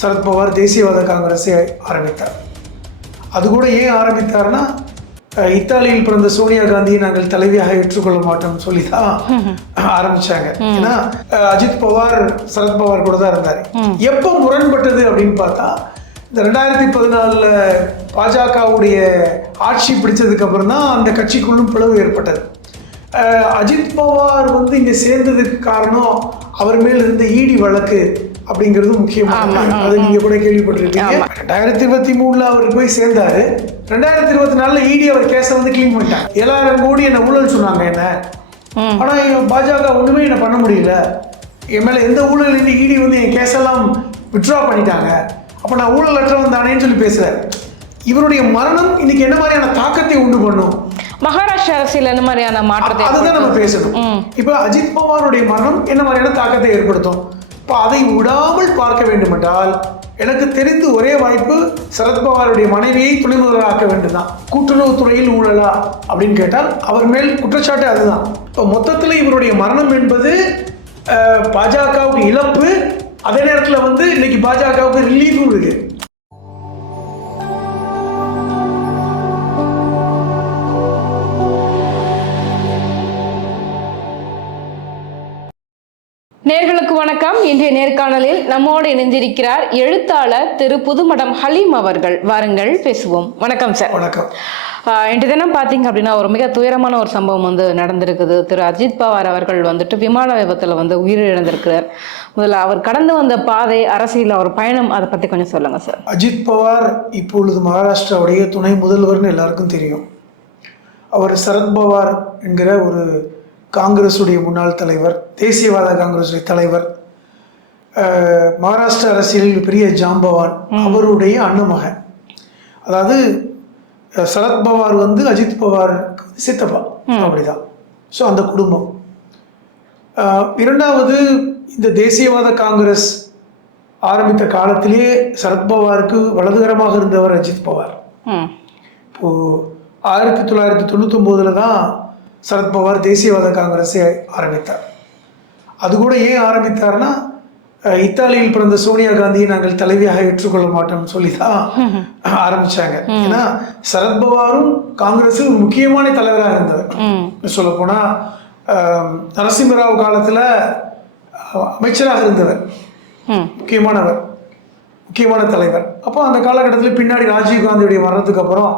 சரத்பவார் தேசியவாத காங்கிரஸை ஆரம்பித்தார். அது கூட ஏன் ஆரம்பித்தார்னா, இத்தாலியில் பிறந்த சோனியா காந்தியை நாங்கள் தலைவியாக ஏற்றுக்கொள்ள மாட்டோம்னு சொல்லி தான் ஆரம்பிச்சாங்க. ஏன்னா அஜித் பவார் சரத்பவார் கூட தான் இருந்தார். எப்போ முரண்பட்டது அப்படின்னு பார்த்தா, இந்த 2014 பாஜகவுடைய ஆட்சி பிடிச்சதுக்கு அப்புறம் தான் அந்த கட்சிக்குள்ளும் பிளவு ஏற்பட்டது. அஜித் பவார் இங்கே சேர்ந்ததுக்கு காரணம் அவர் மேல் இருந்த இடி வழக்கு அப்படிங்கிறது முக்கியமான. அது நீங்க கூட கேள்விப்பட்டிருக்கீங்க. 2023 அவர் போய் சேர்ந்தாரு. 2024 இடி அவர் கேஸை கிளீன் பண்ணிட்டாங்க. 7000 கோடி என்ன ஊழல் சொன்னாங்க என்ன. ஆனா பாஜக ஒண்ணுமே என்ன பண்ண முடியல. என் மேல எந்த ஊழல் இடி என் கேஸெல்லாம் வித்ட்ரா பண்ணிட்டாங்க. அப்ப நான் ஊழல் அற்றவன் தானேன்னு சொல்லி பேசுறாரு. இவருடைய மரணம் இன்னைக்கு என்ன மாதிரியான தாக்கத்தை உண்டு பண்ணும்? மகாராஷ்டிரா அரசியல் என்ன மாதிரியான மாற்றத்தை, அதுதான் நம்ம பேசணும். இப்ப அஜித் பவாருடைய மரணம் என்ன மாதிரியான தாக்கத்தை ஏற்படுத்தும்? இப்போ அதை விடாமல் பார்க்க வேண்டும் என்றால் எனக்கு தெரிந்து ஒரே வாய்ப்பு சரத்பவாருடைய மனைவியை துணை முதல்வராக்க வேண்டும் தான். கூட்டுறவுத்துறையில் ஊழலா அப்படின்னு கேட்டால் அவர் மேல் குற்றச்சாட்டு அதுதான். இப்போ மொத்தத்தில் இவருடைய மரணம் என்பது பாஜகவுக்கு இழப்பு. அதே நேரத்தில் இன்னைக்கு பாஜகவுக்கு ரிலீஃபும் இருக்கு. நேர்களுக்கு வணக்கம். இன்றைய நேர்காணலில் நம்மோடு இணைந்திருக்கிறார் எழுத்தாளர் திரு புதுமடம் ஹலீம் அவர்கள். வாருங்கள் பேசுவோம். வணக்கம் சார். வணக்கம். இன்றைய தினம் பார்த்தீங்க அப்படின்னா ஒரு மிக துயரமான ஒரு சம்பவம் நடந்திருக்குது. திரு அஜித் பவார் அவர்கள் விமான விபத்தில் உயிரிழந்திருக்கிறார். முதல்ல அவர் கடந்து வந்த பாதை, அரசியல் அவர் பயணம், அதை பற்றி கொஞ்சம் சொல்லுங்க சார். அஜித் பவார் இப்பொழுது மகாராஷ்டிராவுடைய துணை முதல்வர்னு எல்லாருக்கும் தெரியும். அவர் சரத்பவார் என்கிற ஒரு காங்கிரஸுடைய முன்னாள் தலைவர், தேசியவாத காங்கிரஸுடைய தலைவர், மகாராஷ்டிரா அரசியலில் பெரிய ஜாம்பவான். அவருடைய அண்ணமகன். அதாவது சரத்பவார் அஜித் பவார் சித்தப்பா, அப்படிதான். ஸோ அந்த குடும்பம். இரண்டாவது, இந்த தேசியவாத காங்கிரஸ் ஆரம்பித்த காலத்திலேயே சரத்பவாருக்கு வலதுகரமாக இருந்தவர் அஜித் பவார். இப்போ 1999 தான் சரத்பவார் தேசியவாத காங்கிரஸை ஆரம்பித்தார். அது கூட ஏன் ஆரம்பித்தார்னா, இத்தாலியில் பிறந்த சோனியா காந்தியை நாங்கள் தலைவியாக ஏற்றுக்கொள்ள மாட்டோம்னு சொல்லி தான் ஆரம்பிச்சாங்க. ஏன்னா சரத்பவாரும் காங்கிரஸில் முக்கியமான தலைவராக இருந்தவர். சொல்ல போனா நரசிம்மராவ் காலத்துல அமைச்சராக இருந்தவர், முக்கியமான தலைவர். அப்போ அந்த காலகட்டத்தில் பின்னாடி ராஜீவ் காந்தியுடைய மரணத்துக்கு அப்புறம்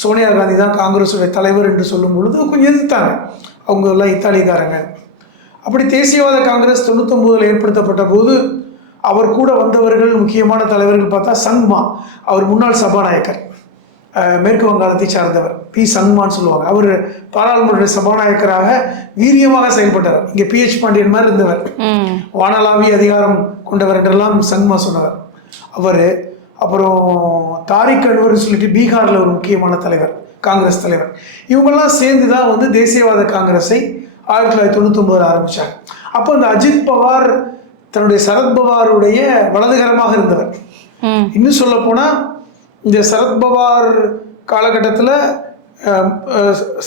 சோனியா காந்தி தான் காங்கிரஸுடைய தலைவர் என்று சொல்லும் பொழுது கொஞ்சம் எதிர்த்தாங்க. அவங்க எல்லாம் இத்தாலிக்காரங்க. அப்படி தேசியவாத காங்கிரஸ் 99 ஏற்படுத்தப்பட்ட போது அவர் கூட வந்தவர்கள் முக்கியமான தலைவர்கள் பார்த்தா சங்மா, அவர் முன்னாள் சபாநாயகர், மேற்கு வங்காளத்தை சார்ந்தவர், பி சங்மான்னு சொல்லுவாங்க. அவர் பாராளுமன்ற சபாநாயகராக வீரியமாக செயல்பட்டவர். இங்கே PH பாண்டியன் மாதிரி இருந்தவர், வானளாவிய அதிகாரம் கொண்டவர் என்றெல்லாம் சங்மா சொன்னவர் அவர். அப்புறம் தாரிக் அன்வர்னு சொல்லிட்டு பீகாரில் ஒரு முக்கியமான தலைவர், காங்கிரஸ் தலைவர். இவங்கெல்லாம் சேர்ந்து தான் தேசியவாத காங்கிரஸை 1999 ஆரம்பித்தாங்க. அப்போ இந்த அஜித் பவார் தன்னுடைய சரத்பவாருடைய வலதுகரமாக இருந்தவர். இன்னும் சொல்ல போனால் இந்த சரத்பவார் காலகட்டத்தில்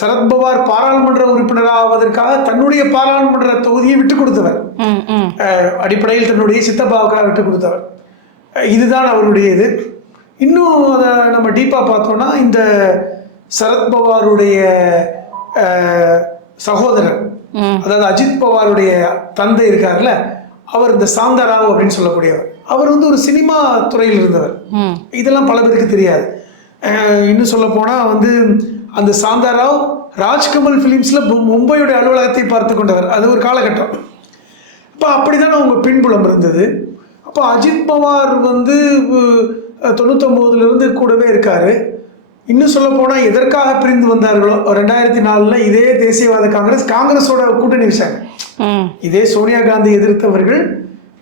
சரத்பவார் பாராளுமன்ற உறுப்பினராவதற்காக தன்னுடைய பாராளுமன்ற தொகுதியை விட்டுக் கொடுத்தவர். அடிப்படையில் தன்னுடைய சித்தப்பாவுக்காக விட்டுக் கொடுத்தவர். இதுதான் அவருடைய இது. இன்னும் அதை நம்ம டீப்பாக பார்த்தோம்னா, இந்த சரத்பவாருடைய சகோதரர், அதாவது அஜித் பவாருடைய தந்தை இருக்கார்ல, அவர் இந்த சாந்தாராவ் அப்படின்னு சொல்லக்கூடியவர். அவர் ஒரு சினிமா துறையில் இருந்தவர். இதெல்லாம் பல பேருக்கு தெரியாது. இன்னும் சொல்ல போனால் அந்த சாந்தாராவ் ராஜ்கமல் ஃபிலிம்ஸில் மும்பையுடைய அலுவலகத்தை பார்த்து கொண்டவர். அது ஒரு காலகட்டம். இப்போ அப்படிதான் அவங்க பின்புலம் இருந்தது. அப்போ அஜித் பவார் 99 கூடவே இருக்காரு. இன்னும் சொல்ல போனால் எதற்காக பிரிந்து வந்தார்களோ 2004 இதே தேசியவாத காங்கிரஸோட கூட்டணி வச்சாங்க. இதே சோனியா காந்தி எதிர்த்தவர்கள்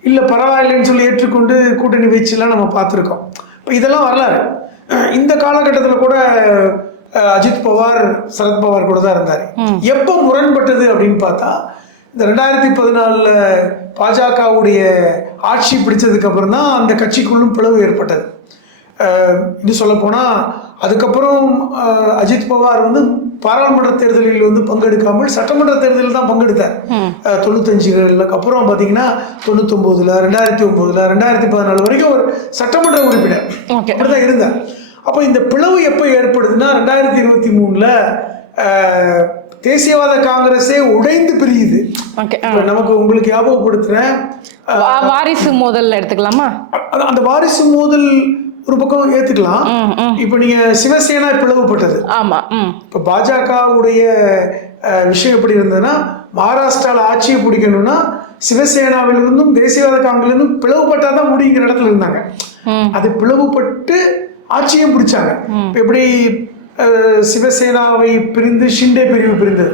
இல்லை பரவாயில்லைன்னு சொல்லி ஏற்றுக்கொண்டு கூட்டணி வச்சுலாம் நம்ம பார்த்துருக்கோம். இப்போ இதெல்லாம் வரலாறு. இந்த காலகட்டத்தில் கூட அஜித் பவார் சரத்பவார் கூட தான் இருந்தார். எப்போ முரண்பட்டது அப்படின்னு பார்த்தா, இந்த 2014 பாஜகவுடைய ஆட்சி பிடிச்சதுக்கு அப்புறம் தான் அந்த கட்சிக்குள்ளும் பிளவு ஏற்பட்டது. இன்னும் சொல்ல போனால் அதுக்கப்புறம் அஜித் பவார் பாராளுமன்ற தேர்தலில் வந்து பங்கெடுக்காமல் சட்டமன்ற தேர்தலில் தான் பங்கெடுத்தார். 95களுக்கு அப்புறம் பார்த்தீங்கன்னா 99ல் 2009ல் 2014 வரைக்கும் ஒரு சட்டமன்ற உறுப்பினர் அப்படிதான் இருந்தார். அப்போ இந்த பிளவு எப்போ ஏற்படுதுன்னா 2023ல் தேசியவாத காங்கிரஸே உடைந்து பிரியுது. நமக்கு உங்களுக்கு ஞாபகப்படுத்துறேன், வாரிசு மோதல் எடுத்துக்கலாமா? அந்த வாரிசு மோதல் ஒரு பக்கம் ஏத்துக்கலாம். இப்ப நீங்க சிவசேனா பிளவுபட்டது. ஆமா. இப்ப பாஜகவுடைய விஷயம் எப்படி இருந்ததுன்னா, மகாராஷ்டிரால ஆட்சியை பிடிக்கணும்னா சிவசேனாவிலிருந்தும் தேசியவாத காங்கிரஸிலிருந்தும் பிளவுபட்டாதான் முடிங்கிற இடத்துல இருந்தாங்க. அது பிளவுபட்டு ஆட்சியும் பிடிச்சாங்க. இப்ப எப்படி சிவசேனாவை பிரிந்து ஷிண்டே பிரிவு பிரிந்தது,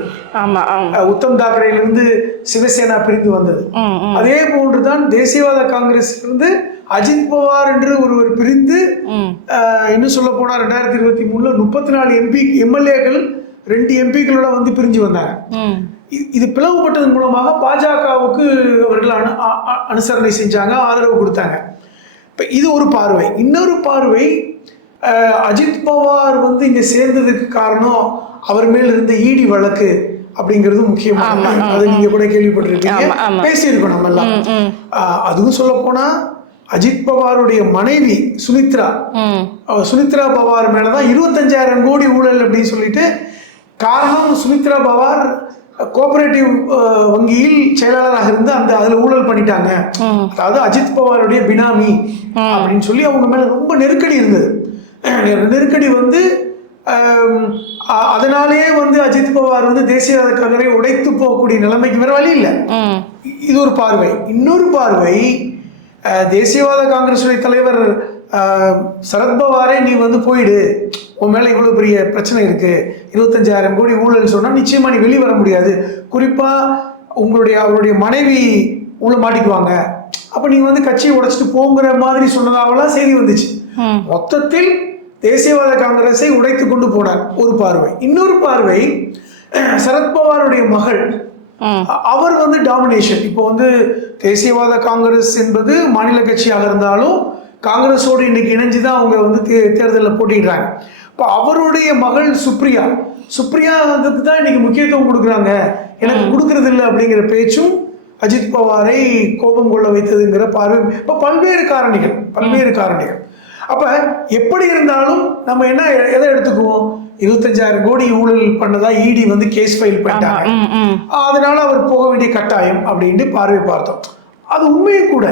உத்தம் தாக்கரேலிருந்து சிவசேனா பிரிந்து வந்தது. அதே போன்றுதான் தேசியவாத காங்கிரஸிலிருந்து அஜித் பவார் என்று ஒருவர் பிரிந்து, இன்னும் சொல்ல போனா 2023ல் 34 எம்எல்ஏக்கள் 2 எம்பிக்களோட வந்து பிரிஞ்சு வந்தாங்க. இது பிளவுபட்டதன் மூலமாக பாஜகவுக்கு அவர்கள் அனுசரணை செஞ்சாங்க, ஆதரவு கொடுத்தாங்க. இப்போ இது ஒரு பார்வை. இன்னொரு பார்வை, அஜித் பவார் வந்து இங்க சேர்ந்ததுக்கு காரணம் அவர் மேல் இருந்த இடி வழக்கு அப்படிங்கிறது முக்கியமான. அது நீங்க கூட கேள்விப்பட்டிருக்கீங்க, பேசியிருக்கோம் நம்ம எல்லாம். அதுவும் சொல்ல போனா அஜித் பவாருடைய மனைவி சுனித்ரா பவார் மேலதான் 25,000 கோடி ஊழல் அப்படின்னு சொல்லிட்டு, காரணம் சுனித்ரா பவார் கோஆபரேட்டிவ் வங்கியில் செயலாளராக இருந்து அதுல ஊழல் பண்ணிட்டாங்க, அதாவது அஜித் பவாருடைய பினாமி அப்படின்னு சொல்லி அவங்க மேல ரொம்ப நெருக்கடி இருந்தது. நெருக்கடி வந்து அதனாலேயே வந்து அஜித் பவார் வந்து தேசியவாத காங்கிரஸை உடைத்து போகக்கூடிய நிலைமைக்கு வேற வழி இல்லை. இது ஒரு பார்வை. இன்னொரு பார்வை, தேசியவாத காங்கிரஸுடைய தலைவர் சரத்பவாரே நீ வந்து போயிடு, உன் மேல இவ்வளவு பெரிய பிரச்சனை இருக்கு, 25,000 கோடி ஊழல் சொன்னா நிச்சயமா நீ வெளியே வர முடியாது, குறிப்பா அவருடைய மனைவி உள்ள மாட்டிக்குவாங்க, அப்ப நீ வந்து கட்சியை உடைச்சிட்டு போங்கிற மாதிரி சொன்னதாவெல்லாம் செய்தி வந்துச்சு. மொத்தத்தில் தேசியவாத காங்கிரஸை உடைத்து கொண்டு போனார் ஒரு பார்வை. இன்னொரு பார்வை, சரத்பவாருடைய மகள், அவர் வந்து டாமினேஷன். இப்போ வந்து தேசியவாத காங்கிரஸ் என்பது மாநில கட்சியாக இருந்தாலும் காங்கிரஸோடு இன்னைக்கு இணைஞ்சுதான் அவங்க வந்து தேர்தலில் போட்டிடுறாங்க. இப்போ அவருடைய மகள் சுப்ரியாவுக்கு தான் இன்னைக்கு முக்கியத்துவம் கொடுக்குறாங்க, எனக்கு கொடுக்கறது இல்லை அப்படிங்கிற பேச்சும் அஜித் பவாரை கோபம் கொள்ள வைத்ததுங்கிற பார்வை. இப்போ பல்வேறு காரணிகள். அப்ப எப்படி இருந்தாலும் நம்ம எதை எடுத்துக்குவோம், 25,000 கோடி ஊழல் பண்ணதா இடி வந்து கேஸ் ஃபைல் பண்ணிட்டாங்க, அதனால அவர் போக வேண்டிய கட்டாயம் அப்படின்னு பார்வை பார்த்தோம். அது உண்மையும் கூட.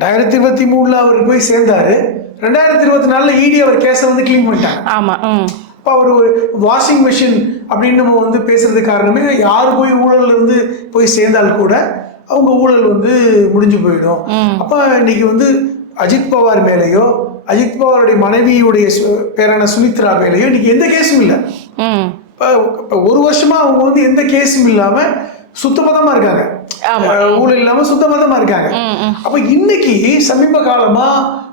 2023ல் அவர் போய் சேர்ந்தாரு, 2024ல் இடி அவர் கேஸை வந்து கிளீன் பண்ணிட்டாங்க. இப்போ அவர் வாஷிங் மிஷின் அப்படின்னு நம்ம வந்து பேசுறது காரணமே, யார் போய் ஊழல்ல இருந்து போய் சேர்ந்தால் கூட அவங்க ஊழல் வந்து முடிஞ்சு போயிடும். அப்ப இன்னைக்கு வந்து அஜித் பவார் மேலேயோ அஜித் பவாருடைய மனைவியுடைய பேரான சுனித்ரா மேலேயோ இன்னைக்கு எந்த கேஸும் இல்லை. இப்போ ஒரு வருஷமா அவங்க வந்து எந்த கேஸும் இல்லாம சுத்தமதமா இருக்காங்க, ஊழல் இல்லாம சுத்தமதமா இருக்காங்க. அப்ப இன்னைக்கு சமீப காலமா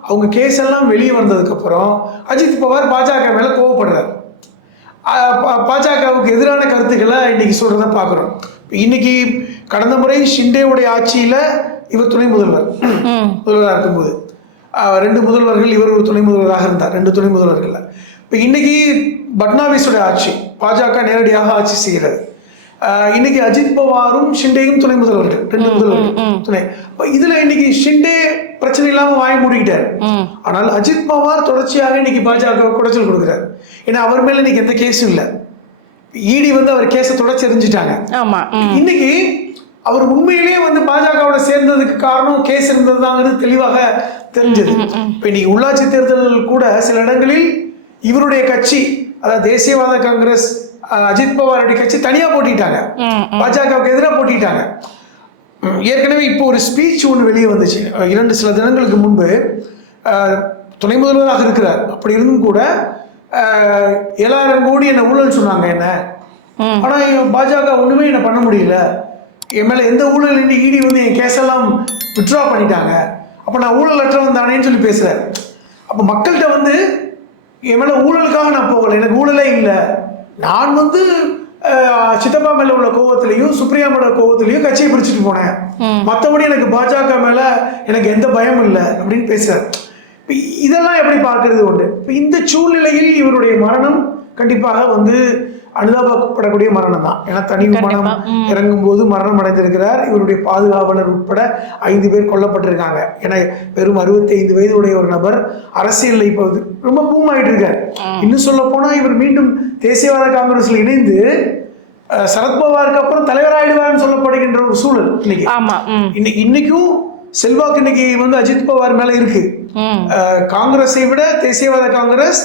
அவங்க கேஸ் எல்லாம் வெளியே வந்ததுக்கு அப்புறம் அஜித் பவார் பாஜக மேல கோவப்படுறாரு. பாஜகவுக்கு எதிரான கருத்துக்களை இன்னைக்கு சொல்றத பாக்குறோம். இன்னைக்கு கடந்த முறை ஷிண்டேவுடைய ஆட்சியில இவர் துணை முதல்வராக இருக்கும்போது 2 முதல்வர்கள், இவர் ஒரு துணை முதல்வராக இருந்தார், 2 துணை முதல்வர்கள். இப்போ இன்னைக்கு பட்னாவிஸோட ஆட்சி, பாஜக நேரடியாக ஆட்சி செய்கிறது. இன்னைக்கு அஜித் பவாரும் ஷிண்டேயும் துணை முதல்வர்கள், 2 முதல்வர்கள் துணை. இதுல இன்னைக்கு ஷிண்டே பிரச்சனை இல்லாம வாங்கி மூடிக்கிட்டார். ஆனால் அஜித் பவார் தொடர்ச்சியாக இன்னைக்கு பாஜக குடைச்சல் கொடுக்கிறார். ஏன்னா அவர் மேல இன்னைக்கு எந்த கேஸும் இல்லை, இடி வந்து அவர் கேஸை தொடர்ச்சி எரிஞ்சிட்டாங்க. இன்னைக்கு அவர் உண்மையிலேயே வந்து பாஜகவோட சேர்ந்ததுக்கு காரணம் கேஸ் இருந்ததுதாங்கிறது தெளிவாக தெரிஞ்சது. இப்ப இன்னைக்கு உள்ளாட்சி தேர்தல் கூட சில இடங்களில் இவருடைய கட்சி, அதாவது தேசியவாத காங்கிரஸ், அஜித் பவாருடைய கட்சி தனியா போட்டிட்டாங்க, பாஜகவுக்கு எதிராக போட்டிட்டாங்க. ஏற்கனவே இப்போ ஒரு ஸ்பீச் ஒன்று வெளியே வந்துச்சு சில தினங்களுக்கு முன்பு. துணை முதல்வராக இருக்கிறார், அப்படி இருந்தும் கூட 7,000 கோடி என்ன ஊழல் சொன்னாங்க என்ன, ஆனா பாஜக ஒண்ணுமே என்ன பண்ண முடியல, என் மேல எந்த ஊழல் இடி வந்து என் கேஸெல்லாம் வித்ட்ரா பண்ணிட்டாங்க, அப்ப நான் ஊழல் அற்றவன் தானேன்னு சொல்லி பேசுறாரு. அப்ப மக்கள்கிட்ட வந்து என் மேல ஊழலுக்காக நான் போகல, எனக்கு ஊழலே இல்லை, நான் வந்து சித்தப்பா மேல உள்ள கோவத்திலையும் சுப்ரியா மேல கோவத்திலையும் கட்சியை பிடிச்சிட்டு போனேன், மற்றபடி எனக்கு பாஜக மேல எனக்கு எந்த பயமும் இல்லை அப்படின்னு பேசுறாரு. இதெல்லாம் எப்படி பார்க்கறது உண்டு. இப்போ இந்த சூழ்நிலையில் இவருடைய மரணம் கண்டிப்பாக வந்து அனுதாபப்படக்கூடிய மரணம் தான். ஏன்னா தனி விமானம் இறங்கும் போது மரணம் அடைந்திருக்கிறார். இவருடைய பாதுகாவலர் உட்பட 5 பேர் கொல்லப்பட்டிருக்காங்க. ஏன்னா வெறும் 65 வயது உடைய ஒரு நபர் அரசியலில் இப்போ ரொம்ப பூம் ஆகிட்டு இருக்கார். இன்னும் சொல்ல போனா இவர் மீண்டும் தேசியவாத காங்கிரஸ்ல இணைந்து சரத்பவாருக்கு அப்புறம் தலைவராயிடுவார்னு சொல்லப்படுகின்ற ஒரு சூழல் இன்னைக்கு. இன்னைக்கும் செல்வாக்கு இன்னைக்கு வந்து அஜித் பவார் மேல இருக்கு. காங்கிரஸை விட தேசியவாத காங்கிரஸ்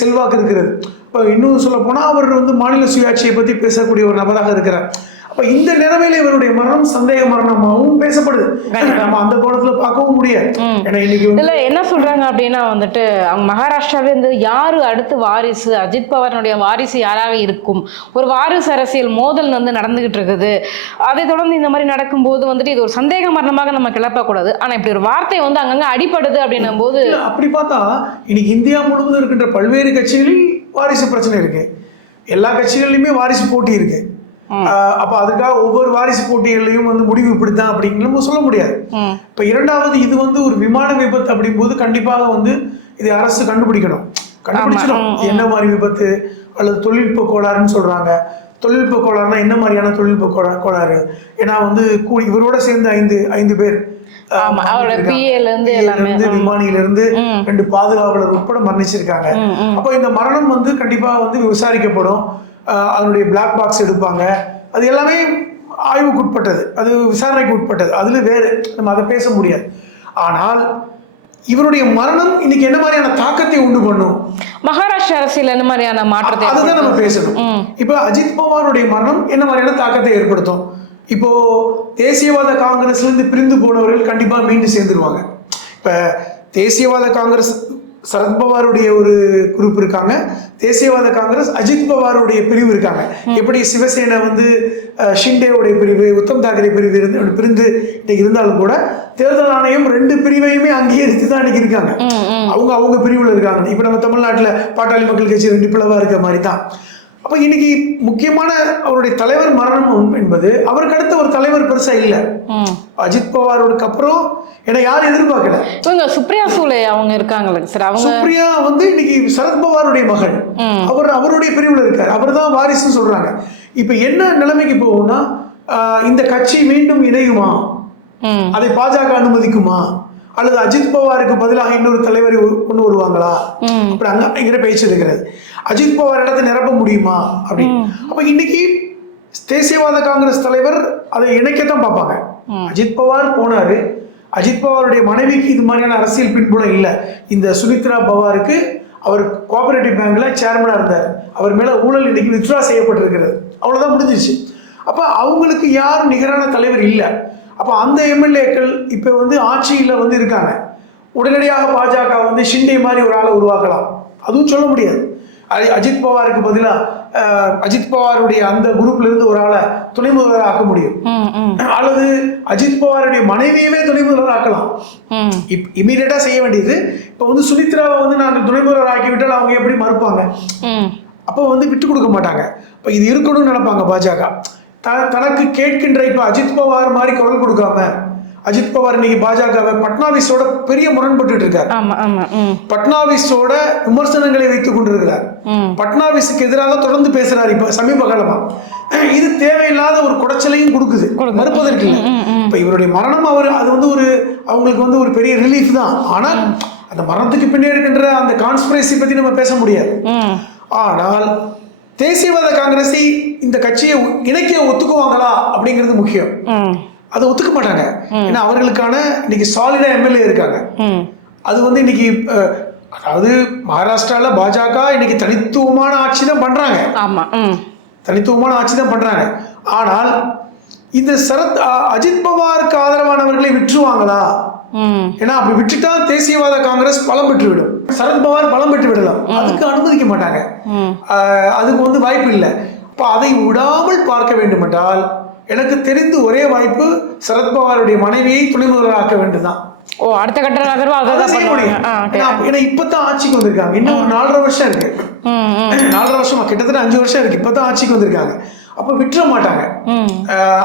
செல்வாக்கு இருக்கிறது. இப்போ இன்னும் சொல்ல போனா அவர் வந்து மாநில சுயாட்சியை பத்தி பேசக்கூடிய ஒரு நபராக இருக்கிறார். அப்ப இந்த நிலைமையில இவருடைய மரணம் சந்தேக மரணமாகவும் பேசப்படுது. நம்ம அந்த கோணத்துல பார்க்கவும் முடியாது. ஏன்னா இன்னைக்கு இல்ல என்ன சொல்றாங்க அப்படின்னா வந்துட்டு அவங்க மகாராஷ்டிராவே இருந்து யாரு அடுத்து வாரிசு, அஜித் பவாருடைய வாரிசு யாராக இருக்கும், ஒரு வாரிசு அரசியல் மோதல் வந்து நடந்துகிட்டு இருக்குது. அதை தொடர்ந்து இந்த மாதிரி நடக்கும்போது வந்துட்டு இது ஒரு சந்தேக மரணமாக நம்ம கிளப்பக்கூடாது. ஆனா இப்படி ஒரு வார்த்தை வந்து அங்கங்க அடிப்படுது அப்படின்னும் போது அப்படி பார்த்தா இன்னைக்கு இந்தியா முழுவதும் இருக்கின்ற பல்வேறு கட்சிகளில் வாரிசு பிரச்சனை இருக்கு. எல்லா கட்சிகளிலுமே வாரிசு போட்டி இருக்கு. அப்ப அதுக்காக ஒவ்வொரு வாரிசு போட்டிகளையும் வந்து முடிவு இப்படித்தான் அப்படிங்கிறது சொல்ல முடியாது. இப்ப இரண்டாவது இது வந்து ஒரு விமான விபத்து அப்படிங்கும்போது கண்டிப்பாக வந்து இதை அரசு கண்டுபிடிக்கணும். என்ன மாதிரி விபத்து அல்லது தொழில்நுட்ப கோளாறுன்னு சொல்றாங்க. தொழில்நுட்ப கோளாறுனா என்ன மாதிரியான தொழில்நுட்ப கோளாறு? ஏன்னா வந்து இவரோட சேர்ந்து 5 பேர் விமானியில இருந்து 2 பாதுகாவலர் உட்பட மரணிச்சிருக்காங்க. அப்போ இந்த மரணம் வந்து கண்டிப்பா வந்து விசாரிக்கப்படும். அதனுடைய பிளாக் பாக்ஸ் எடுப்பாங்க. அது எல்லாமே ஆய்வுக்கு உட்பட்டது, அது விசாரணைக்கு உட்பட்டது. அதுல வேறு நம்ம அதை பேச முடியாது. ஆனால் இவருடைய மரணம் இன்னைக்கு என்ன மாதிரியான தாக்கத்தை உண்டு பண்ணும்? மகாராஷ்டிரா அரசியல் என்ன மாதிரியான மாற்றத்தை, அதுதான் நம்ம பேசணும். இப்போ அஜித் பவாருடைய மரணம் என்ன மாதிரியான தாக்கத்தை ஏற்படுத்தும்? இப்போ தேசியவாத காங்கிரஸ்ல இருந்து பிரிந்து போனவர்கள் கண்டிப்பா மீண்டும் சேர்ந்துருவாங்க. இப்ப தேசியவாத காங்கிரஸ் சரத்பவாருடைய ஒரு குரூப் இருக்காங்க, தேசியவாத காங்கிரஸ் அஜித் பவாருடைய பிரிவு இருக்காங்க. எப்படி சிவசேனா வந்து ஷிண்டேவுடைய பிரிவு, உத்தம் தாக்கரே பிரிவு இருந்து பிரிந்து இன்னைக்கு இருந்தாலும் கூட தேர்தல் ஆணையம் 2 பிரிவையுமே அங்கீகரித்து தான் இன்னைக்கு இருக்காங்க. அவங்க பிரிவுல இருக்காங்க. இப்ப நம்ம தமிழ்நாட்டுல பாட்டாளி மக்கள் கட்சி 2 பிளவா இருக்க மாதிரி தான். அப்ப இன்னைக்கு முக்கியமான அவருடைய தலைவர் மரணம் என்பது அவருக்கு அடுத்த ஒரு தலைவர் பெருசா இல்ல. அஜித் பவாருக்கு அப்புறம் ஏன்னா யாரும் எதிர்பார்க்கல. சுப்ரியா சூலே அவங்க இருக்காங்களே சார். அவங்க சுப்ரியா வந்து இன்னைக்கு சரத்பவாருடைய மகள், அவருடைய பிரிவுல இருக்காரு. அவர் தான் வாரிசுன்னு சொல்றாங்க. இப்ப என்ன நிலைமைக்கு போகும்னா இந்த கட்சி மீண்டும் இணையுமா, அதை பாஜக அனுமதிக்குமா, அல்லது அஜித் பவாருக்கு பதிலாக இன்னொரு தலைவரை கொண்டு வருவாங்களா அப்படி அங்கிற பேச்சு இருக்கிறது. அஜித் பவார் இடத்தை நிரப்ப முடியுமா அப்படின்னு. அப்ப இன்னைக்கு தேசியவாத காங்கிரஸ் தலைவர் அதை இணைக்கத்தான் பார்ப்பாங்க. அஜித் பவார் போனாரு, அஜித் பவாருடைய மனைவிக்கு இது மாதிரியான அரசியல் பின்புலம் இல்லை. இந்த சுமித்ரா பவாருக்கு அவர் கோஆபரேட்டிவ் பேங்க்ல சேர்மனா இருந்தார். அவர் மேல ஊழல் இன்னைக்கு வித்ட்ரா செய்யப்பட்டிருக்கிறது. அவ்வளவுதான் முடிஞ்சிச்சு. அப்ப அவங்களுக்கு யாரும் நிகரான தலைவர் இல்லை. அப்போ அந்த எம்எல்ஏக்கள் இப்போ வந்து ஆட்சியில் வந்து இருக்காங்க. உடனடியாக பாஜக வந்து ஷிண்டே மாதிரி ஒரு ஆளை உருவாக்கலாம், அதுவும் சொல்ல முடியாது. அஜித் பவாருக்கு பதிலாக அஜித் பவாருடைய அந்த குரூப்ல இருந்து ஒரு ஆளை துணை முதல்வர் ஆக்க முடியும், அல்லது அஜித் பவாருடைய மனைவியவே துணை முதல்வர் ஆக்கலாம். இமீடியட்டா செய்ய வேண்டியது இப்போ வந்து சுமித்ராவை வந்து நாங்கள் துணை முதல்வர் ஆக்கிவிட்டால் அவங்க எப்படி மறுப்பாங்க? அப்போ வந்து விட்டு கொடுக்க மாட்டாங்க. இப்போ இது இருக்கணும்னு நினைப்பாங்க பாஜக. தனக்கு கேட்கின்ற இப்ப அஜித் பவார் மாதிரி குரல் கொடுக்காம, அஜித் பவார் இன்னைக்கு பாஜகவை பட்னாவிஸோட பெரிய முரண்பட்டு இருக்காரு. பட்னாவிஸோட விமர்சனங்களை வைத்துக் கொண்டிருக்கிறார். பட்னாவிஸுக்கு எதிராக தொடர்ந்து பேசுறாரு இப்ப சமீப காலமா. இது தேவையில்லாத ஒரு குடைச்சலையும் கொடுக்குது, மறுப்பதற்கு இல்லை. இப்ப இவருடைய மரணம் அது வந்து அவங்களுக்கு வந்து ஒரு பெரிய ரிலீஃப் தான். ஆனால் அந்த மரணத்துக்கு பின்னே இருக்கின்ற அந்த கான்ஸ்பிரசி பத்தி நம்ம பேச முடியாது. ஆனால் தேசியவாத காங்கிரஸை இந்த கட்சியை இணைக்க ஒத்துக்குவாங்களா அப்படிங்கிறது முக்கியம். அதை ஒத்துக்க மாட்டாங்க. ஏன்னா அவர்களுக்கான இன்னைக்கு சாலிடா எம்எல்ஏ இருக்காங்க. அது வந்து இன்னைக்கு அதாவது மகாராஷ்டிரால பாஜக இன்னைக்கு தனித்துவமான ஆட்சி தான் பண்றாங்க. தனித்துவமான ஆட்சி தான் பண்றாங்க. ஆனால் இந்த அஜித் பவாருக்கு ஆதரவானவர்களை விட்டுருவாங்களா? ஏன்னா அப்படி விட்டுட்டா தேசியவாத காங்கிரஸ் பலம் பெற்றுவிடும், சரத்பவார் பலம் பெற்று விடலாம். அதுக்கு அனுமதிக்க மாட்டாங்க, அதுக்கு வந்து வாய்ப்பு இல்லை. அப்ப அதை விடாமல் பார்க்க வேண்டும் என்றால் எனக்கு தெரிந்து ஒரே வாய்ப்பு சரத்பவாருடைய மனைவியை துணை முதல்வர் ஆக்க வேண்டும்தான். அடுத்த கட்ட நகர்வு செய்ய முடியும். ஏன்னா இப்பதான் ஆட்சிக்கு வந்திருக்காங்க. இன்னும் 4.5 வருஷம் இருக்கு. 4.5 வருஷமா கிட்டத்தட்ட 5 வருஷம் இருக்கு. இப்பதான் ஆட்சிக்கு வந்திருக்காங்க. அப்ப விட்டுற மாட்டாங்க.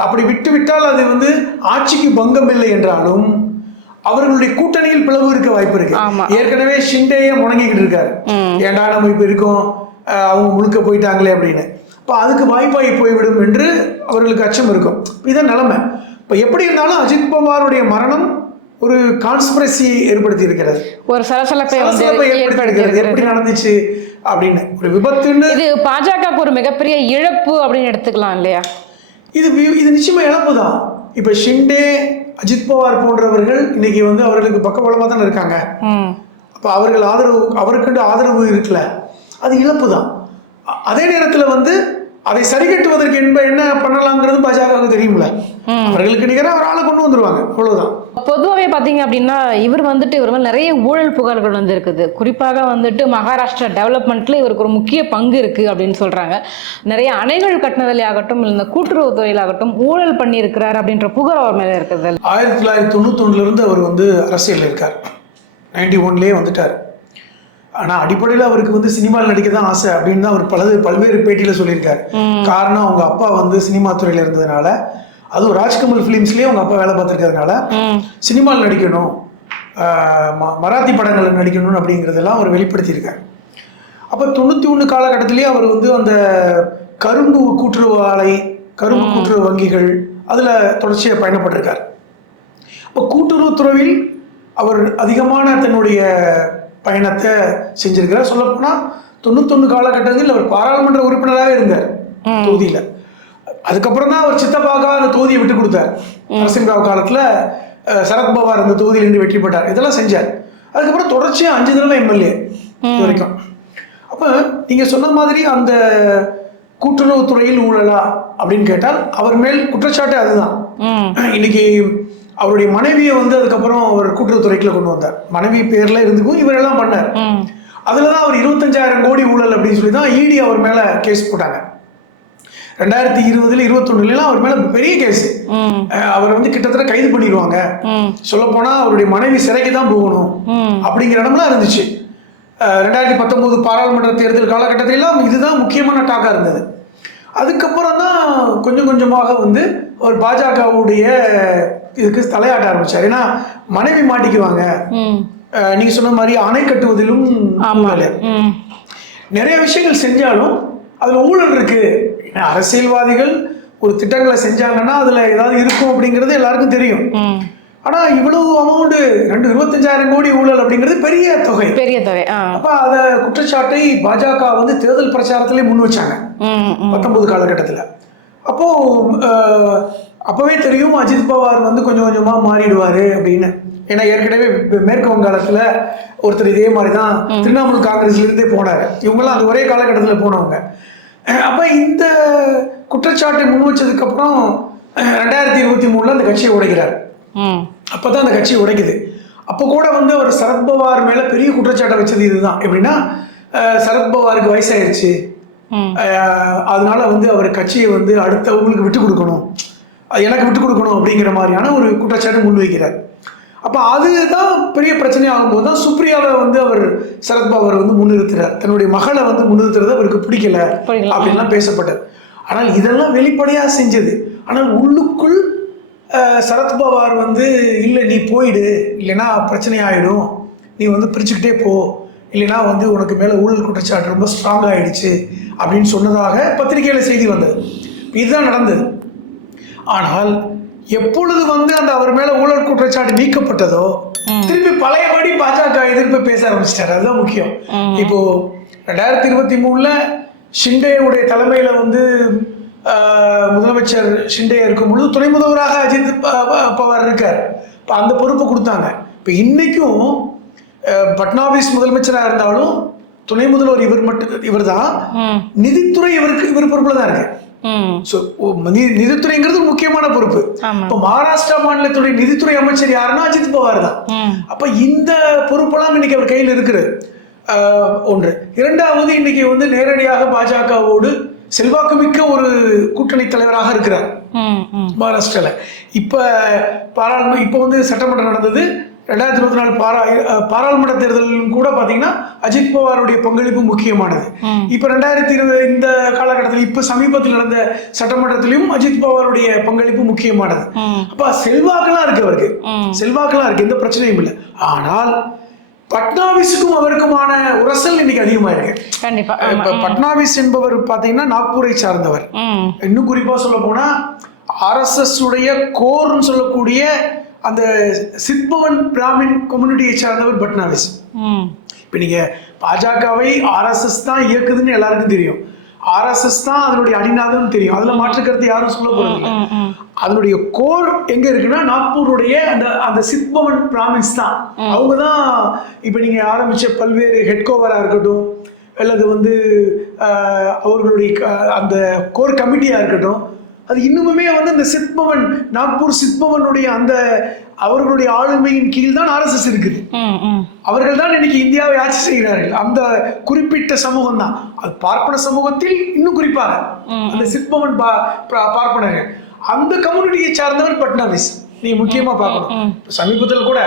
அப்படி விட்டால் அது வந்து ஆட்சிக்கு பங்கம் இல்லை என்றாலும் அவர்களுடைய கூட்டணியில் பிளவு இருக்க வாய்ப்பு இருக்கு. ஏற்கனவே ஷிண்டேயே முடங்கிக்கிட்டு இருக்காரு. ஏண்டா நம்ம இப்ப இருக்கோம், அவங்க முழுக்க போயிட்டாங்களே அப்படின்னு. இப்போ அதுக்கு வாய்ப்பாகி போய்விடும் என்று அவர்களுக்கு அச்சம் இருக்கும். இதான் நிலைமை. இப்போ எப்படி இருந்தாலும் அஜித் பவாருடைய மரணம் ஒரு கான்ஸ்பிரசி ஏற்படுத்தி இருக்கிறது, ஒரு சலசலப்பை ஏற்படுத்தி எப்படி நடந்துச்சு அப்படின்னு ஒரு விபத்துன்னு. இது பாஜகவுக்கு ஒரு மிகப்பெரிய இழப்பு அப்படின்னு எடுத்துக்கலாம் இல்லையா? இது நிச்சயமா இழப்பு தான். இப்போ ஷிண்டே, அஜித் பவார் போன்றவர்கள் இன்னைக்கு வந்து அவர்களுக்கு பக்கபலமாக தானே இருக்காங்க. அப்போ அவர்கள் அவருக்குண்டு ஆதரவு இருக்குல்ல, அது இழப்பு தான். அதே நேரத்தில் வந்து அதை சரி கட்டுவதற்கு என்ன பண்ணலாங்கிறது பாஜகவுக்கு தெரியும்ல. அவர்களுக்கு நிகராக ஒரு ஆளை கொண்டு வந்துருவாங்க, அவ்வளவுதான். பொதுவாகவே பார்த்தீங்க அப்படின்னா இவர் மேலே நிறைய ஊழல் புகார்கள் வந்து இருக்குது. குறிப்பாக வந்துட்டு மகாராஷ்டிரா டெவலப்மெண்ட்ல இவருக்கு ஒரு முக்கிய பங்கு இருக்கு அப்படின்னு சொல்றாங்க. நிறைய அணைகள் கட்டினதிலே ஆகட்டும், இல்லை இந்த கூட்டுறவுத்துறையில் ஆகட்டும் ஊழல் பண்ணியிருக்கிறார் அப்படின்ற புகார் அவர் மேலே இருக்குது. 1991 அவர் வந்து அரசியல் இருக்கார், 91 வந்துட்டார். ஆனால் அடிப்படையில் அவருக்கு வந்து சினிமாவில் நடிக்க தான் ஆசை அப்படின்னு தான் அவர் பல்வேறு பேட்டியில் சொல்லியிருக்காரு. காரணம் அவங்க அப்பா வந்து சினிமா துறையில் இருந்ததுனால, அதுவும் ராஜ்கமல் ஃபிலிம்ஸ்லேயே அவங்க அப்பா வேலை பார்த்துருக்கிறதுனால சினிமாவில் நடிக்கணும், மராத்தி படங்களில் நடிக்கணும் அப்படிங்கிறதெல்லாம் அவர் வெளிப்படுத்தியிருக்கார். அப்போ 91 காலகட்டத்திலேயே அவர் வந்து அந்த கரும்பு கூட்டுறவு ஆலை, கரும்பு கூட்டுறவு வங்கிகள் அதில் தொடர்ச்சியாக பயணப்பட்டிருக்கார். அப்போ கூட்டுறவுத்துறையில் அவர் அதிகமான தன்னுடைய பயணத்தை செஞ்சிருக்கிறார். சொல்லப்போனால் 91 காலகட்டத்தில் அவர் பாராளுமன்ற உறுப்பினராக இருந்தார் தொகுதியில். அதுக்கப்புறம் தான் அவர் சித்தப்பாக்காக அந்த தொகுதியை விட்டு கொடுத்தார். நரசிம்மராவ் காலத்தில் சரத்பவார் அந்த தொகுதியிலிருந்து வெற்றி பெற்றார். இதெல்லாம் செஞ்சார். அதுக்கப்புறம் தொடர்ச்சியாக 5 தடவை எம்எல்ஏ வரைக்கும். அப்போ நீங்கள் சொன்ன மாதிரி அந்த கூட்டுறவுத்துறையில் ஊழலா அப்படின்னு கேட்டால் அவர் மேல் குற்றச்சாட்டு அதுதான். இன்னைக்கு அவருடைய மனைவியை வந்து அதுக்கப்புறம் அவர் கூட்டுறவுத்துறைக்குள்ள கொண்டு வந்தார். மனைவி பேர்ல இருந்துக்கும் இவரெல்லாம் பண்ணார். அதுலதான் அவர் 25,000 கோடி ஊழல் அப்படின்னு சொல்லி தான் இடி அவர் மேல கேஸ் போட்டாங்க. 2020 21 அவர் மேல பெரிய கேஸ். அவர் வந்து கிட்டத்தட்ட கைது பண்ணிடுவாங்க, சொல்ல போனா அவருடைய மனைவி சிறைக்கு தான் போகணும் அப்படிங்கிற இடம்லாம் இருந்துச்சு. 2019 பாராளுமன்ற தேர்தல் காலகட்டத்திலாம் இதுதான் முக்கியமான டாக்கா இருந்தது. அதுக்கப்புறம் தான் கொஞ்சம் கொஞ்சமாக வந்து அவர் பாஜகவுடைய இதுக்கு தலையாட்ட ஆரம்பிச்சார். ஏன்னா மனைவி மாட்டிக்குவாங்க, நீங்க சொன்ன மாதிரி அணை கட்டுவதிலும் நிறைய விஷயங்கள் செஞ்சாலும் அதுல ஊழல் இருக்கு. அரசியல்வாதிகள் ஒரு திட்டங்களை செஞ்சாங்கன்னா அதுல ஏதாவது இருக்கும் அப்படிங்கிறது எல்லாருக்கும் தெரியும். ஆனா இவ்வளவு அமௌண்ட் 25,000 கோடி ஊழல் அப்படிங்கிறது பெரிய தொகை. அப்ப அத குற்றச்சாட்டை பாஜக வந்து தேர்தல் பிரச்சாரத்திலே முன் வச்சாங்க 19 காலகட்டத்தில். அப்போ அப்பவே தெரியும் அஜித் பவார் வந்து கொஞ்சம் கொஞ்சமா மாறிடுவாரு அப்படின்னு. ஏன்னா ஏற்கனவே மேற்கு வங்காளத்துல ஒருத்தர் இதே மாதிரிதான் திரிணாமுல் காங்கிரஸ்ல இருந்தே போனாரு. இவங்கெல்லாம் அந்த ஒரே காலகட்டத்தில் போனவங்க. அப்ப இந்த குற்றச்சாட்டை முன் வச்சதுக்கு அப்புறம் 2023 அந்த கட்சியை உடைக்கிறார். அப்பதான் அந்த கட்சி உடைக்குது. அப்போ கூட வந்து அவர் சரத்பவார் மேல பெரிய குற்றச்சாட்டை வச்சது இதுதான். எப்படின்னா சரத்பவாருக்கு வயசாயிருச்சு, அதனால வந்து அவர் கட்சியை வந்து அடுத்தவங்களுக்கு விட்டு கொடுக்கணும், எனக்கு விட்டு கொடுக்கணும் அப்படிங்கிற மாதிரியான ஒரு குற்றச்சாட்டு முன்வைக்கிறார். அப்போ அதுதான் பெரிய பிரச்சனை ஆகும்போது தான் சுப்ரியாவை வந்து அவர் சரத்பவார் வந்து முன்னிறுத்துறார். தன்னுடைய மகளை வந்து முன்னிறுத்துறது அவருக்கு பிடிக்கல அப்படின்லாம் பேசப்பட்டது. ஆனால் இதெல்லாம் வெளிப்படையாக செஞ்சது. ஆனால் உள்ளுக்குள் சரத்பவார் வந்து இல்லை நீ போயிடு, இல்லைன்னா பிரச்சனை ஆகிடும், நீ வந்து பிரிச்சுக்கிட்டே போ, இல்லைன்னா வந்து உனக்கு மேலே ஊழல் குற்றச்சாட்டு ரொம்ப ஸ்ட்ராங் ஆகிடுச்சு அப்படின்னு சொன்னதாக பத்திரிகையில் செய்தி வந்தது. இதுதான் நடந்தது. ஆனால் எப்பொழுது வந்து அந்த அவர் மேலே ஊழல் குற்றச்சாட்டு நீக்கப்பட்டதோ திருப்பி பழையபடி பாஜக எதிர்ப்பு பேச ஆரம்பிச்சிட்டாரு. அதுதான் முக்கியம். இப்போ 2023 ஷிண்டேவுடைய தலைமையில வந்து முதலமைச்சர் ஷிண்டே இருக்கும் பொழுது துணை முதல்வராக அஜித் பவார் இருக்கார். இப்போ அந்த பொறுப்பு கொடுத்தாங்க. இப்போ இன்னைக்கும் பட்னாவிஸ் முதலமைச்சராக இருந்தாலும் துணை முதல்வர் இவர் தான். நிதித்துறை இவர் பொறுப்புல தான் இருக்கு. நிதித்துறைங்கிறது முக்கியமான பொறுப்பு. இப்ப மகாராஷ்டிரா மாநிலத்துடைய நிதித்துறை அமைச்சர் யாருன்னா அஜித் பவார் தான். அப்ப இந்த பொறுப்பெல்லாம் இன்னைக்கு அவர் கையில் இருக்கிறது. ஒன்று. இரண்டாவது, இன்னைக்கு வந்து நேரடியாக பாஜகவோடு செல்வாக்கு மிக்க ஒரு கூட்டணி தலைவராக இருக்கிறார் மகாராஷ்டிரால. இப்ப வந்து சட்டமன்றம் நடந்தது. 2024 பாராளுமன்ற தேர்தலும் கூட பாத்தீங்கன்னா அஜித் பவாருடைய பங்களிப்பு முக்கியமானது. இப்ப 2020 இந்த காலகட்டத்தில் இப்ப சமீபத்தில் நடந்த சட்டமன்றத்திலும் அஜித் பவாருடைய பங்களிப்பு முக்கியமானது. அப்ப செல்வாக்கெல்லாம் இருக்கு, அவருக்கு செல்வாக்கெல்லாம் இருக்கு, எந்த பிரச்சனையும் இல்லை. ஆனால் பட்னாவிஸுக்கும் அவருக்குமான உரசல் இன்னைக்கு அதிகமா இருக்கு. கண்டிப்பா. இப்ப பட்னாவிஸ் என்பவர் பாத்தீங்கன்னா நாக்பூரை சார்ந்தவர். இன்னும் குறிப்பா சொல்ல போனா RSS உடைய கோர்னு சொல்லக்கூடிய அந்த சித்பவன் பிராமின் கம்யூனிட்டியை சார்ந்தவர் பட்னாவிஸ். இப்ப நீங்க பாஜகவை RSS தான் இயக்குதுன்னு எல்லாருக்கும் தெரியும். RSS தான் அதனுடைய அடிநாதம் தெரியும். அதுல மாற்று கருத்து யாரும் சொல்ல போறது. அதனுடைய கோர் எங்க இருக்குன்னா நாக்பூருடைய அந்த சித்பவன் பிராமின்ஸ் தான். அவங்க தான் இப்ப நீங்க ஆரம்பிச்ச பல்வேறு ஹெட்கோவரா இருக்கட்டும், அல்லது வந்து அவர்களுடைய அந்த கோர் கமிட்டியா இருக்கட்டும், அது இன்னுமே வந்து அந்த சித்பவன் நாக்பூர் சித்பவனுடைய அந்த அவர்களுடைய ஆளுமையின் கீழ் தான் RSS இருக்குது. அவர்கள் தான் இன்னைக்கு இந்தியாவை ஆட்சி செய்கிறார்கள். அந்த குறிப்பிட்ட சமூகம் தான் அது. பார்ப்பன சமூகத்தில் இன்னும் குறிப்பாக அந்த சித்பவன் பார்ப்பனர்கள், அந்த கம்யூனிட்டியை சார்ந்தவர் பட்னாவிஸ். நீங்க முக்கியமா பார்க்கணும். சமீபத்தில் கூட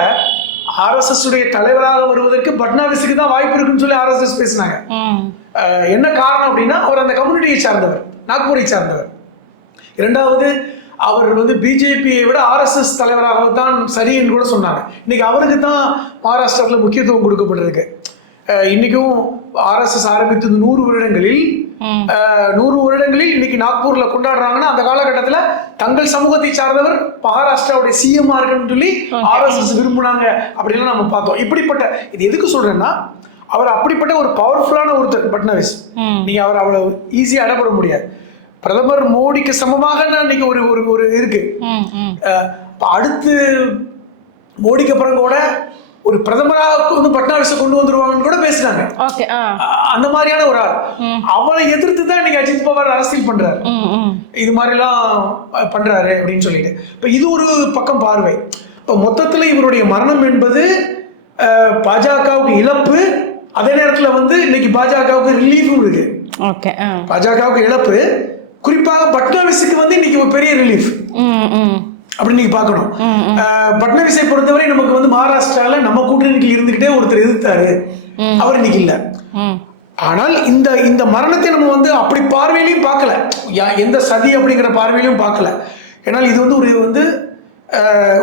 RSS உடைய தலைவராக வருவதற்கு பட்னாவிஸுக்கு தான் வாய்ப்பு இருக்குன்னு சொல்லி RSS பேசினாங்க. என்ன காரணம் அப்படின்னா அவர் அந்த கம்யூனிட்டியை சார்ந்தவர், நாக்பூரை சார்ந்தவர். இரண்டாவது, அவர் வந்து பிஜேபியை விட RSS தலைவராக தான் சரின்னு கூட சொன்னாங்க. இன்னைக்கு அவருக்கு தான் மகாராஷ்டிராவில் முக்கியத்துவம் கொடுக்கப்பட்டிருக்கு. இன்னைக்கும் RSS ஆரம்பித்தது 100 வருடங்களில் 100 வருடங்களில் இன்னைக்கு நாக்பூர்ல கொண்டாடுறாங்கன்னா அந்த காலகட்டத்தில் தங்கள் சமூகத்தை சார்ந்தவர் மகாராஷ்டிராவுடைய CM இருக்குன்னு சொல்லி RSS விரும்புனாங்க அப்படின்லாம் நம்ம பார்த்தோம். இப்படிப்பட்ட இது எதுக்கு சொல்றேன்னா, அவர் அப்படிப்பட்ட ஒரு பவர்ஃபுல்லான ஒருத்தர் பட்னாவிஸ். நீங்க அவர் அவ்வளவு ஈஸியா அடப்பட முடியாது. பிரதமர் மோடிக்கு சமமாக இன்னைக்கு ஒரு ஒரு இருக்கு. அடுத்து மோடிக்கு அப்புறம் கூட ஒரு பிரதமராக வந்து பட்னாவிஸை கொண்டு வந்துருவாங்கன்னு கூட பேசுறாங்க. அந்த மாதிரியான ஒரு ஆள். அவளை எதிர்த்து தான் இன்னைக்கு அஜித் பவார் அரசியல் பண்றாரு. இது மாதிரி எல்லாம் பண்றாரு அப்படின்னு சொல்லிட்டு இப்ப இது ஒரு பக்கம் பார்வை. இப்ப மொத்தத்துல இவருடைய மரணம் என்பது பாஜகவுக்கு இழப்பு. அதே நேரத்துல வந்து இன்னைக்கு பாஜகவுக்கு ரிலீஃபும் இருக்கு. பாஜகவுக்கு இழப்பு, குறிப்பாக பட்னாவிஸுக்கு வந்து இன்னைக்கு ஒரு பெரிய ரிலீஃப் அப்படின்னு நீங்க பார்க்கணும். பட்னாவிஸை பொறுத்தவரை நமக்கு வந்து மகாராஷ்டிரால நம்ம கூட்டணிக்கு இருந்துகிட்டே ஒருத்தர் எதிர்த்தாரு, அவர் இன்னைக்கு இல்ல. ஆனால் இந்த மரணத்தை நம்ம வந்து அப்படி பார்வையிலையும் பார்க்கல, எந்த சதி அப்படிங்கிற பார்வையிலையும் பார்க்கல. ஏன்னால் இது வந்து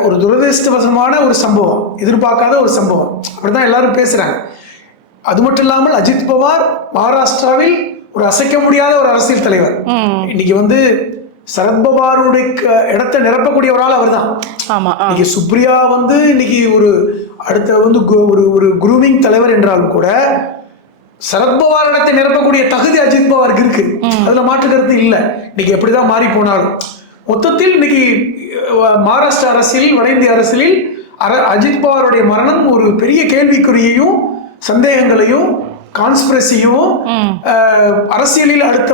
ஒரு துரதிருஷ்டவசமான ஒரு சம்பவம், எதிர்பார்க்காத ஒரு சம்பவம், அப்படிதான் எல்லாரும் பேசுறாங்க. அது மட்டும் இல்லாமல் அஜித் பவார் மகாராஷ்டிராவில் ஒரு அசைக்க முடியாத ஒரு அரசியல் தலைவர். இன்னைக்கு வந்து சரத்பவாருடைய இடத்தை நிரப்பக்கூடிய ஒரு ஆள் அவர் தான். இன்னைக்கு சுப்ரியா வந்து இன்னைக்கு ஒரு அடுத்த வந்து ஒரு குரூமிங் தலைவர் என்றாலும் கூட சரத்பவார் இடத்தை நிரப்பக்கூடிய தகுதி அஜித் பவாருக்கு இருக்கு. அதுல மாற்று கருத்து இல்லை. இன்னைக்கு எப்படிதான் மாறி போனாலும் மொத்தத்தில் இன்னைக்கு மகாராஷ்டிரா அரசியலில், வட இந்திய அரசியலில் அஜித் பவாருடைய மரணம் ஒரு பெரிய கேள்விக்குறியையும் சந்தேகங்களையும் கான்ஸ்பிரசியும் அரசியலில் அடுத்த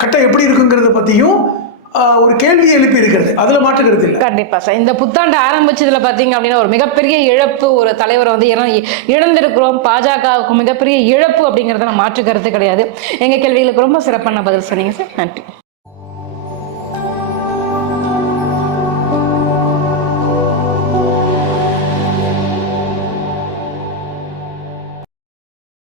கட்டம் எப்படி இருக்குங்கிறத பத்தியும் ஒரு கேள்வி எழுப்பி இருக்கிறது. அதுல மாற்றுக்கிறது இல்லை. கண்டிப்பா சார். இந்த புத்தாண்டு ஆரம்பிச்சதுல பாத்தீங்க அப்படின்னா ஒரு மிகப்பெரிய இழப்பு, ஒரு தலைவரை வந்து இழந்திருக்கிறோம். பாஜகவுக்கு மிகப்பெரிய இழப்பு அப்படிங்கறத மாற்று கருத்து கிடையாது. எங்க கேள்விகளுக்கு ரொம்ப சிறப்பான பதில் சொன்னீங்க சார். நன்றி.